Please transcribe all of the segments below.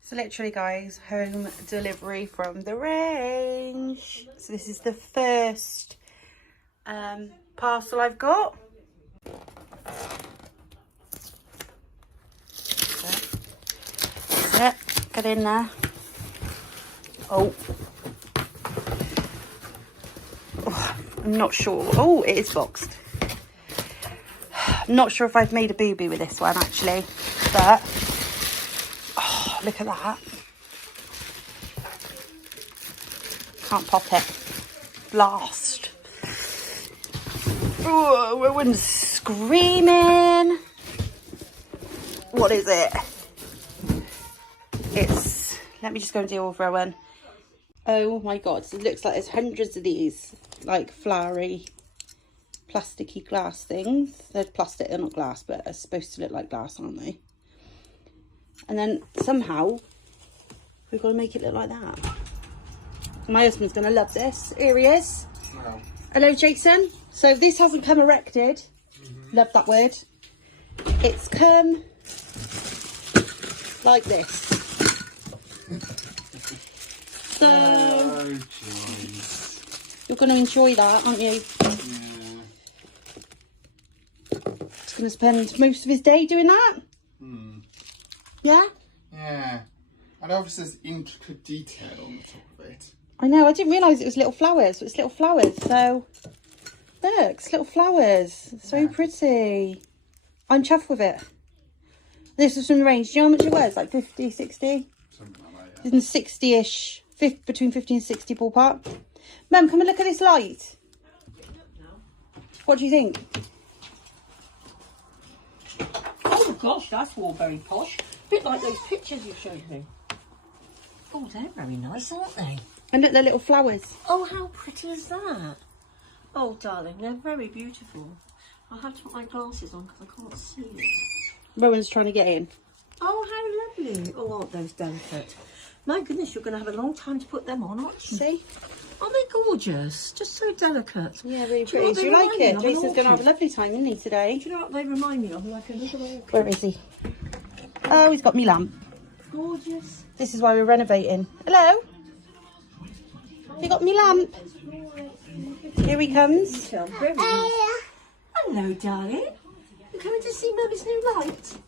So literally guys, home delivery from the range. So this is the first parcel I've got. That's it. Get in there. Oh, I'm not sure. Oh, it is boxed. I'm not sure if I've made a boo-boo with this one actually, but oh, look at that. Can't pop it. Blast. Oh, Rowan's screaming. What is it? It's, let me just go and deal with Rowan. Oh my god, so it looks like there's hundreds of these like flowery plasticky glass things. They're plastic, they're not glass, but they're supposed to look like glass, aren't they? And then somehow we've got to make it look like that. My husband's going to love this. Here he is. Wow. Hello, Jason. So this hasn't come erected. Love that word. It's come like this. So you're going to enjoy that, aren't you? Yeah. He's going to spend most of his day doing that. Yeah? Yeah. And obviously there's intricate detail on the top of it. I know, I didn't realise it was little flowers, but it's little flowers, so look, it's little flowers. It's so pretty. I'm chuffed with it. This was from the range. Do you know how much it was? Like 50, 60? Something like that, yeah. In 60-ish, between 50 and 60 ballpark. Mum, come and look at this light. What do you think? Oh gosh, that's all very posh. A bit like those pictures you showed me. Oh, they're very nice, aren't they? And look, they're little flowers. Oh, how pretty is that? Oh, darling, they're very beautiful. I'll have to put my glasses on because I can't see it. Rowan's trying to get in. Oh, how lovely. Oh, aren't those delicate? My goodness, you're going to have a long time to put them on, aren't you? See? Aren't they gorgeous? Just so delicate. Yeah, really pretty. Do you like it? Jason's going to have a lovely time, isn't he, today? Do you know what they remind me of? Like a little orchid. Where is he? Oh, he's got me lamp. Gorgeous. This is why we're renovating. Hello? You got me lamp? Here he comes. Very nice. Hello, darling. You coming to see Mummy's new light?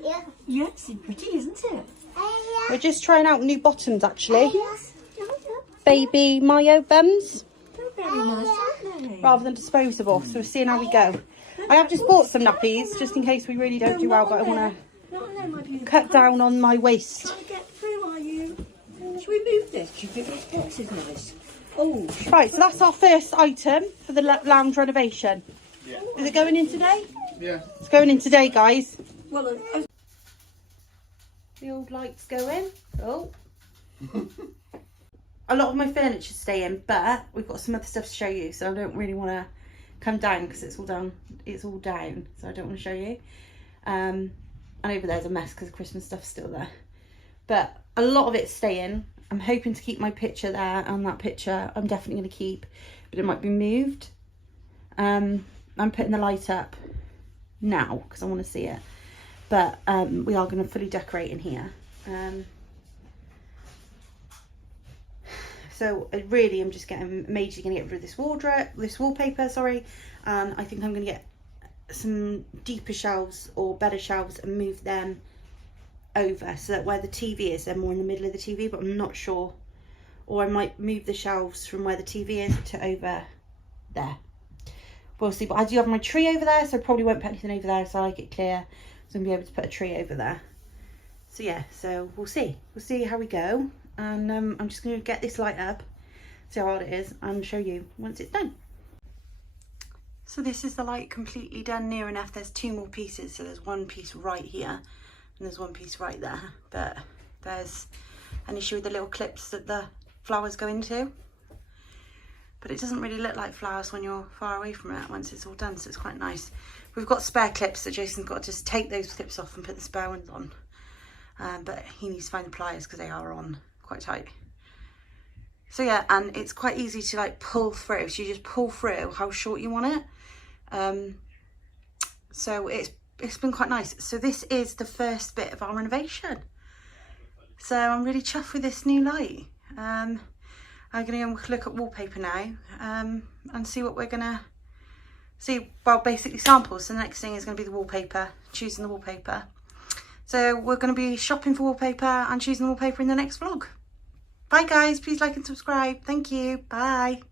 Yeah. Yes, it's pretty, isn't it? We're just trying out new bottoms, actually. Yes. Baby Mayo bums, They're very nice, aren't they? rather than disposable. So we're seeing how we go. I have just bought some nappies, just in case we really don't do well, but I want to cut down on my waist. Trying to get through, are you? Should we move this? Do you think this box is nice? Oh, Right, so that's our first item for the lounge renovation. Yeah. Is it going in today? Yeah. It's going in today, guys. well, The old lights go in. Oh. A lot of my furniture's staying, but we've got some other stuff to show you, so I don't really want to come down because it's all down. It's all down, so I don't want to show you. And over there's a mess because Christmas stuff's still there. But a lot of it's staying. I'm hoping to keep my picture there, and that picture I'm definitely going to keep, but it might be moved. I'm putting the light up now because I want to see it. But we are going to fully decorate in here. So really, I'm just majorly going to get rid of this wallpaper, sorry. And I think I'm going to get some deeper shelves or better shelves and move them over so that where the TV is, they're more in the middle of the TV, but I'm not sure. Or I might move the shelves from where the TV is to over there. We'll see, but I do have my tree over there, so I probably won't put anything over there, so I like it clear. So I'm going to be able to put a tree over there. So yeah, so we'll see how we go. And I'm just going to get this light up, see how hard it is, and show you once it's done. So this is the light completely done near enough. There's two more pieces, so there's one piece right here and there's one piece right there, but there's an issue with the little clips that the flowers go into, but it doesn't really look like flowers when you're far away from it once it's all done, so it's quite nice. We've got spare clips, so Jason's got to just take those clips off and put the spare ones on, but he needs to find the pliers because they are on quite tight. So yeah, and it's quite easy to like pull through, so you just pull through how short you want it. So it's been quite nice. So this is the first bit of our renovation. So I'm really chuffed with this new light. I'm going to look at wallpaper now and see what we're going to see. Well, basically samples. So the next thing is going to be the wallpaper, choosing the wallpaper. So we're going to be shopping for wallpaper and choosing the wallpaper in the next vlog. Bye guys, please like and subscribe. Thank you. Bye.